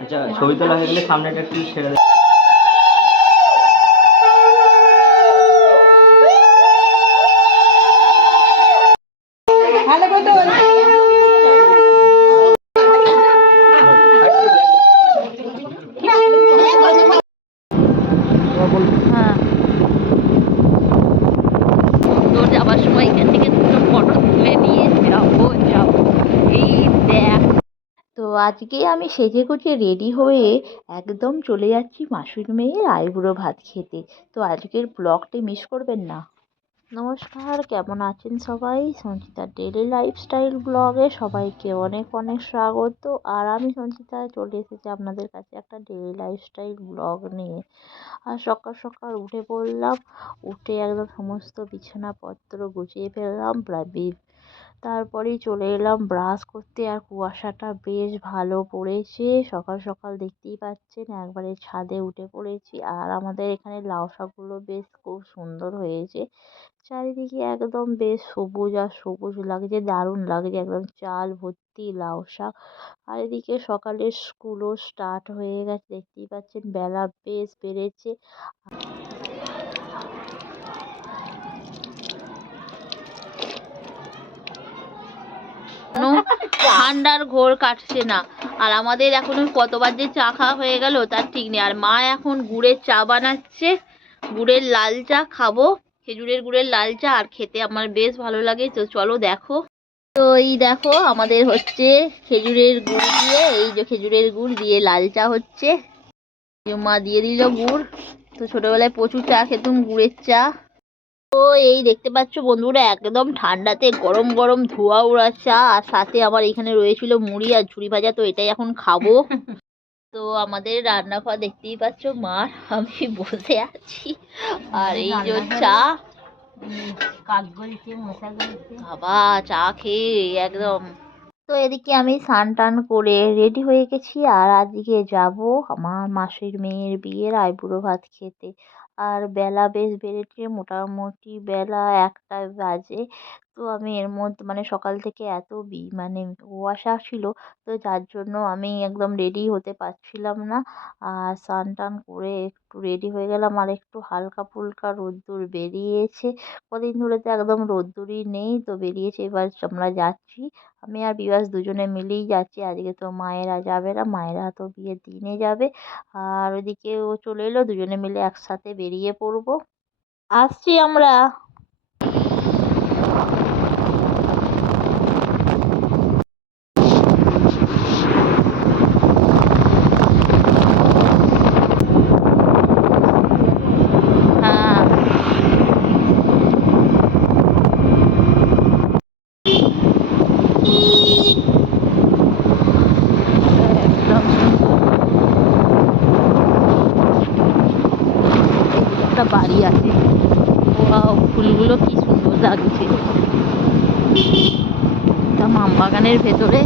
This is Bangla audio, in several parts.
আচ্ছা ছবি তোলা হয়ে গেলে সামনেটা একটু ছেড়ে দেয়। যাবার সময় এখান থেকে দুটো ফটো তুলে নিয়ে যাবো। এই দেখ, তো আজকে আমি সেজে গুজে রেডি হয়ে একদম চলে যাচ্ছি মাসির মেয়ের আইবুড়ো ভাত খেতে। তো আজকের ব্লগটি মিস করবেন না। নমস্কার, কেমন আছেন সবাই? সঞ্চিতার ডেইলি লাইফস্টাইল ব্লগে সবাইকে অনেক অনেক স্বাগত। আর আমি সঞ্চিতা চলে এসেছি আপনাদের কাছে একটা ডেইলি লাইফস্টাইল ব্লগ নিয়ে। আর সকাল সকাল উঠে পড়লাম, উঠে একদম সমস্ত বিছানাপত্র গুছিয়ে ফেললাম, তারপরেই চলে এলাম ব্রাশ করতে। আর কুয়াশাটা বেশ ভালো পড়েছে, সকাল সকাল দেখতেই পাচ্ছেন। একবারে ছাদে উঠে পড়েছি। আর আমাদের এখানে লাউ শাকগুলো বেশ খুব সুন্দর হয়েছে, চারিদিকে একদম বেশ সবুজ আর সবুজ লাগছে, দারুণ লাগছে, একদম চাল ভর্তি লাউ শাক। আর এদিকে সকালের স্কুলও স্টার্ট হয়ে গেছে, দেখতেই পাচ্ছেন বেলা বেশ বেড়েছে। ঠান্ডার ঘোর কাটছে না। আর আমাদের এখনো কতবার যে চা খাওয়া হয়ে গেল তার ঠিক নেই। আর মা এখন গুড়ের চা বানাচ্ছে, গুড়ের লাল চা খাবো, খেজুরের গুড়ের লাল চা। আর খেতে আমার বেশ ভালো লাগে, তো চলো দেখো। তো এই দেখো আমাদের হচ্ছে খেজুরের গুড় দিয়ে, এই যে খেজুরের গুড় দিয়ে লাল চা হচ্ছে। মা দিয়ে দিল গুড়। তো ছোটবেলায় প্রচুর চা খেতুম, গুড়ের চা। তো এই দেখতে পাচ্ছ বন্ধুরা, একদম ঠান্ডাতে গরম গরম ধোয়া ওড়া চা, আর সাথে আমার এখানে রয়েছিল মুড়ি আর ঝুড়ি ভাজা। তো এটাই এখন খাবো। তো আমাদের রান্নাঘর দেখতেই পাচ্ছ, মা আমি বসে আছি। আর এই যে চা, বাবা চা খেয়ে একদম। তো এদিকে আমি স্নান টান করে রেডি হয়ে গেছি। আর আজকে যাব আমার মাসির মেয়ের বিয়ের আইবুড়ো ভাত খেতে। আর বেলা বেশ বেড়েছে, মোটামুটি বেলা 1টা বাজে। তো আমি এর মধ্যে মানে সকাল থেকে এত মানে কুয়াশা ছিল, তো যার জন্য আমি একদম রেডি হতে পারছিলাম না। আর স্নান টান করে একটু রেডি হয়ে গেলাম। আর একটু হালকা ফুলকা রোদ্দুর বেরিয়েছে, কদিন ধরে তো একদম রোদ্দুরই নেই, তো বেরিয়েছে। এবার আমরা যাচ্ছি, আমি আর বিবাস দুজনে মিলেই যাচ্ছি। আজকে তো মায়েরা যাবে না, মায়েরা তো বিয়ের দিনে যাবে। আর ওইদিকে ও চলে এলো, দুজনে মিলে একসাথে বেরিয়ে পড়বো। আসছি আমরা। হ্যাঁ, একদম একটা বাড়ি আছে। ওয়াও, ফুলগুলো কি সুন্দর লাগছে। এটা আম বাগানের ভেতরে।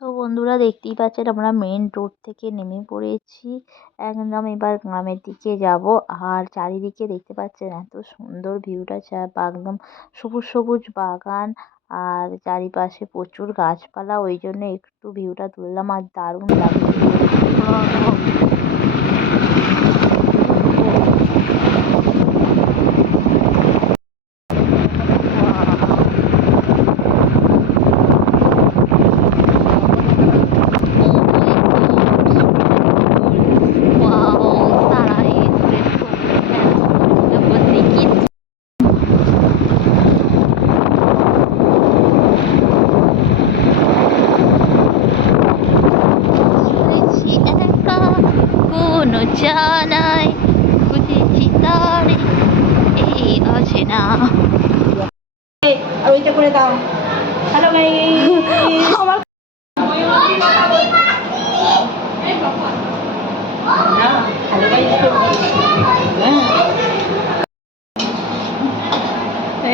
তো বন্ধুরা দেখতেই পাচ্ছেন, আমরা মেন রোড থেকে নেমে পড়েছি, একদম এবার গ্রামের দিকে যাব। আর চারিদিকে দেখতে পাচ্ছেন এত সুন্দর ভিউটা, একদম সবুজ সবুজ বাগান, আর চারিপাশে প্রচুর গাছপালা। ওই জন্য একটু ভিউটা তুললাম, আর দারুণ লাগছে। কোনো জানাই বুঝেছি তারে এই আছে না। ওইটা করে দাও। হ্যালো গাইস, আমার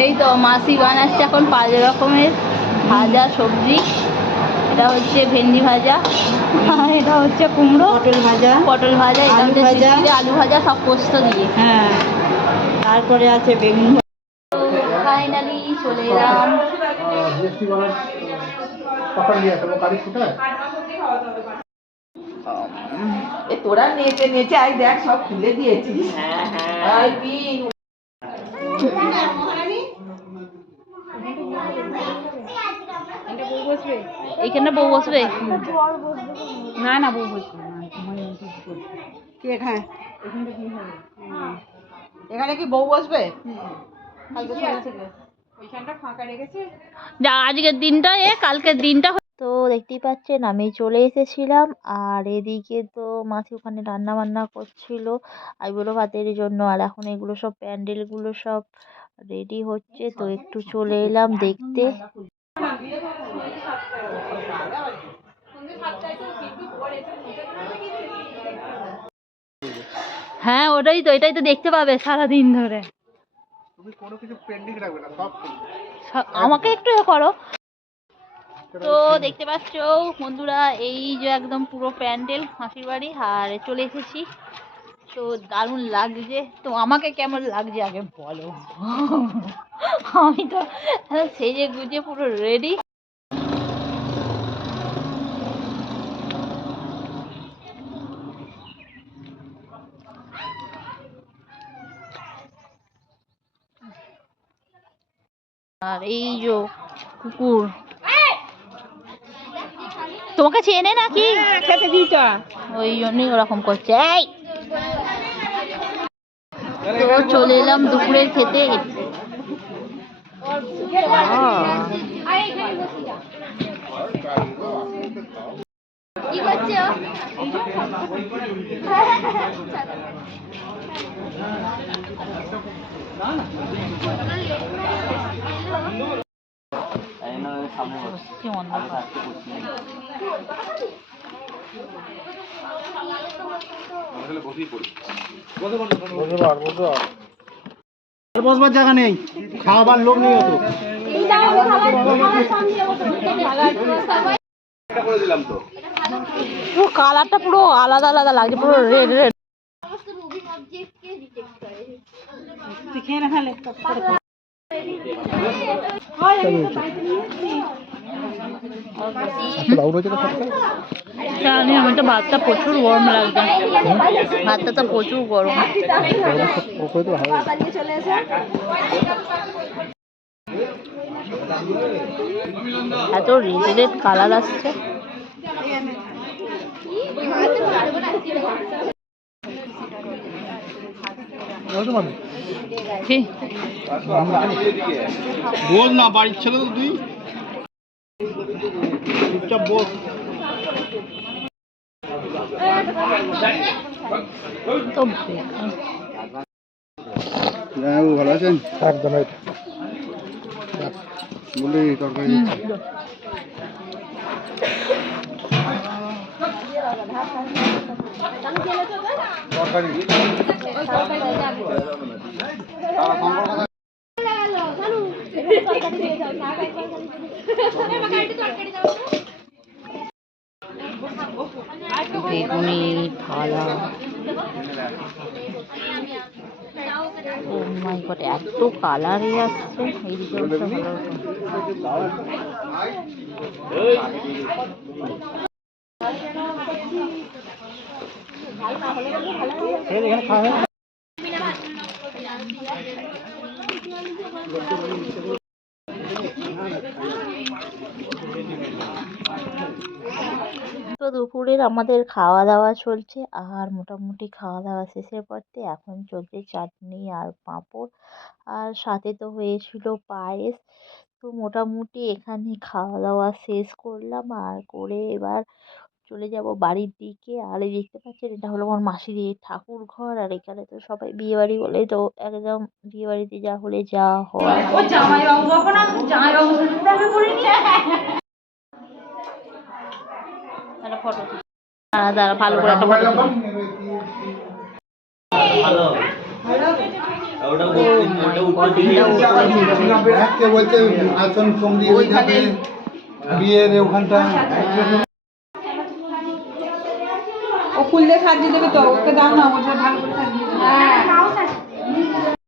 এই তো মাসি বানাচ্ছে এখন 5 রকমের ভাজা সবজি। এটা হচ্ছে ভেন্ডি ভাজা, আর এটা হচ্ছে কুমড়ো, পটল ভাজা, এটা হচ্ছে চিচিড়ে, আলু ভাজা, সব পোস্ত দিয়ে। হ্যাঁ, তারপরে আছে বেগুন ভাজা। তো ফাইনালি চলে এলাম। তোরা নেচে নেচে আই দেখ সব খুলে দিয়েছিস। আই বি এইখানে বউ বসবে? না না, বউ বসবে না, কে খায় এখানে কি বউ বসবে? যা আজকের দিনটা কালকের দিনটা। তো দেখতেই পাচ্ছেন আমি চলে এসেছিলাম, আর এদিকে তো মাসি ওখানে রান্না বান্না করছিল আইবুড়ো ভাতের জন্য, আর এখন এগুলো সব প্যান্ডেলগুলো সব রেডি হচ্ছে, তো একটু চলে এলাম দেখতে। হ্যাঁ ওটাই তো, এটাই তো দেখতে পাবে সারাদিন ধরে। তুমি কোনো কিছু পেন্ডিং রাখবে না, সব আমাকে একটু করো। তো দেখতে পাচ্ছ বন্ধুরা, এই যে একদম পুরো প্যান্ডেল মাসির বাড়ি, আর চলে এসেছি। তো দারুণ লাগছে। তো আমাকে কেমন লাগছে আগে বলো। আমি তো সেজে গুজে পুরো রেডি। আর এই যে কুকুর তোমাকে চেনে নাকি? খেতে দিত, ওই জন্যই ওরকম করছে। এই তো চলে এলাম দুপুরের খেতে। কি করছো? সামনে কি অন্ধকার। বসবার জায়গা নেই, খাওয়াবার লোক নেই অত। পুরো কালারটা পুরো আলাদা আলাদা লাগছে, পুরো রেড রেড। খেয়ে না ফেলে জানি আমি তো ভাতটা প্রচুর গরম লাগছে, ভাতটা তো প্রচুর গরম। এত রেড রেড কালার আসছে। বল না, বাড়ির ছেলে তো তুই, চুপচাপ বল। তো ভালো আছেন? একদম বলি তরকারি বেগুনি থালা। ও মাই গড, এত কালারে আসছে। এইদিকে ভালো তো দুপুরের আমাদের খাওয়া দাওয়া চলছে, আর মোটামুটি খাওয়া দাওয়া শেষের পরতে এখন চলছে চাটনি আর পাঁপড়, আর সাথে তো হয়েছিল পায়েস। তো মোটামুটি এখানে খাওয়া দাওয়া শেষ করলাম, আর করে এবার চলে যাব বাড়ির দিকে। আর এই দেখতে পাচ্ছেন এটা হলো আমার মাসির ঠাকুর ঘর, আর এখানে তো সবাই বিয়ে বাড়ি বলে তো একদম বিয়ে বাড়িতে যা হলে যা হয়। একটা ফটো দাঁড়া, ভালো করে একটা ফটো। ভালো ওটা উত্তর দিকে কে বলছে আসন সঙ্গী ওইখানে বিয়ের ওখানটা ও খুললে সাজিয়ে দেবে তো, ওকে দাও না, ওটা ভালো করে সাজিয়ে দেবে।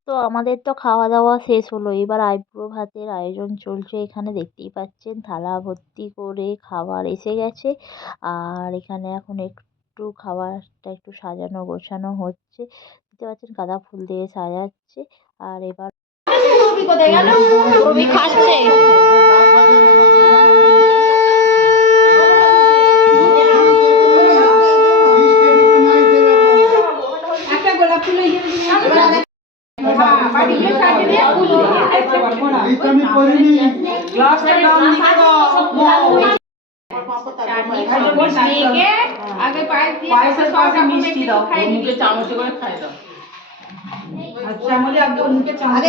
তো আমাদের তো খাওয়া দাওয়া শেষ হলো, এবার আইব্রো ভাতের আয়োজন চলছে। এখানে দেখতেই পাচ্ছেন থালা ভর্তি করে খাবার এসে গেছে, আর এখানে এখন একটু খাবারটা একটু সাজানো গোছানো হচ্ছে। দেখতে পাচ্ছেন গাঁদা ফুল দিয়ে সাজাচ্ছে। আর এবার খাচ্ছে। একটা গোলাপ ফুল আমি করিনি আগে পায়েস মিষ্টি দাও, মুখে চামচে করে খাই দাও। আচ্ছা আমাদের আগে মুখে চামচে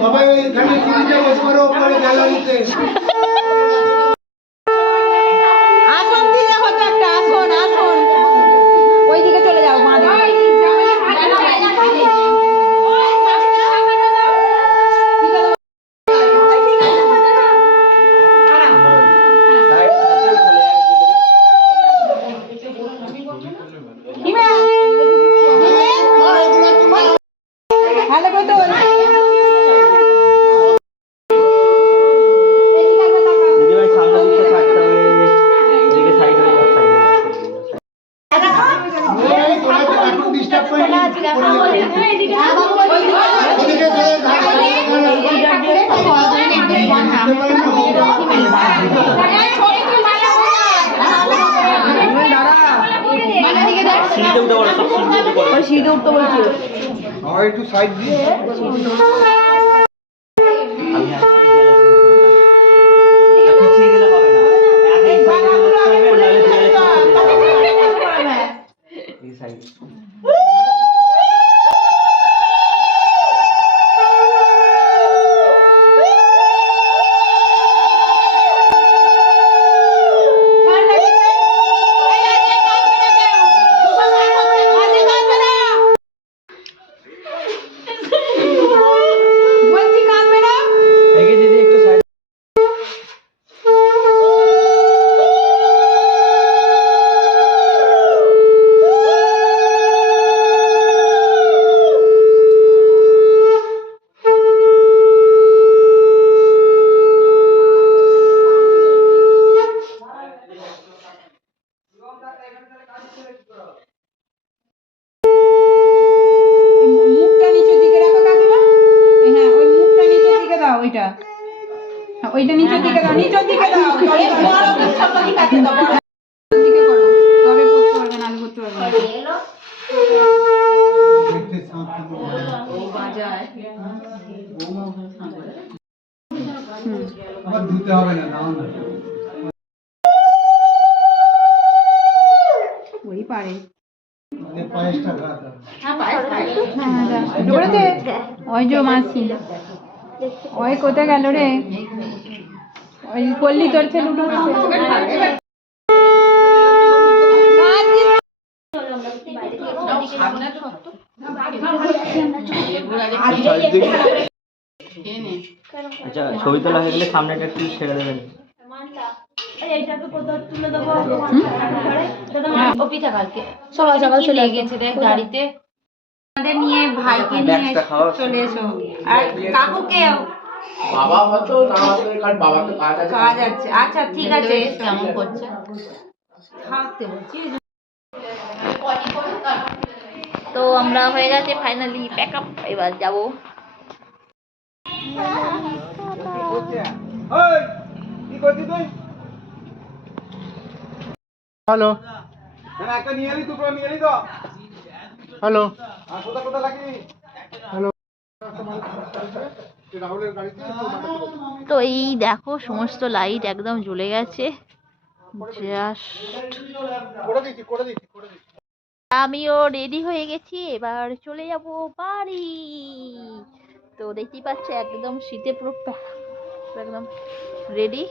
সবাই এখানে টিভিতে বসে করো, ওপরে গ্যালারিতে আসন দিলে হতো একটা, আসন আসন ওইদিকে চলে যাও মা ভালো করে তো দিদিভাই সামনের দিকে থাকতে হবে, এদিকে সাইড হয়ে যাও, সাইড এখন ডিস্টার্ব করিনি সিঁড়িতে উঠে পড়ো, সব সিঁড়িতে উঠে পড়ো। সিঁড়িতে উঠতে বলছি। আমার একটু সাইড দিয়ে পিছিয়ে গেলে হবে না, এই সাইডে চলে যেতে হবে, নাহলে এই সাইডে। দিদি একটু সাইড মুখটা নিচের দিকে রাখো কাকিমা। হ্যাঁ ওই মুখটা নিচের দিকে দাও, ওইটা হ্যাঁ, ওইটা নিচের দিকে দাও, নিচের দিকে দাও, দিকে করো, তবে করতে পারবে না, করতে পারবে না। দেখতে আবার ধুতে হবে না, নাও না ওই পারে পায়েসটা খাওয়া ওই যে মাসি ওই কোথায় গেল রে, ওই পল্লী তোর ছেলে আচ্ছা, ছবি তোলা হয়ে গেলে সামনেটা একটু ছেড়ে দেবেন। সকাল সকাল চলে গেছে রে গাড়িতে, আমাদের নিয়ে ভাইকে নিয়ে ব্যাগটা খাওয়া চলে এসো, আর কাকুকে বাবা হয়তো না হয়তো, কারণ বাবার তো কাজ আছে। কাজ আছে। আচ্ছা ঠিক আছে, কেমন করছে থাকতে বলছি। তো আমরা হয়ে গেছে ফাইনালি প্যাক আপ, এবার যাবো। হ্যালো একটা নিয়ে এলি, দুটো নিয়ে এলি তো। হ্যালো হ্যালো রাহুলের গাড়িতে তো এই দেখো সমস্ত লাইট একদম জ্বলে গেছে, জাস্ট করে দিচ্ছি আমিও রেডি হয়ে গেছি, এবার চলে যাব বাড়ি। তো দেখতেই পাচ্ছ একদম শীতে পুরো একদম রেডি।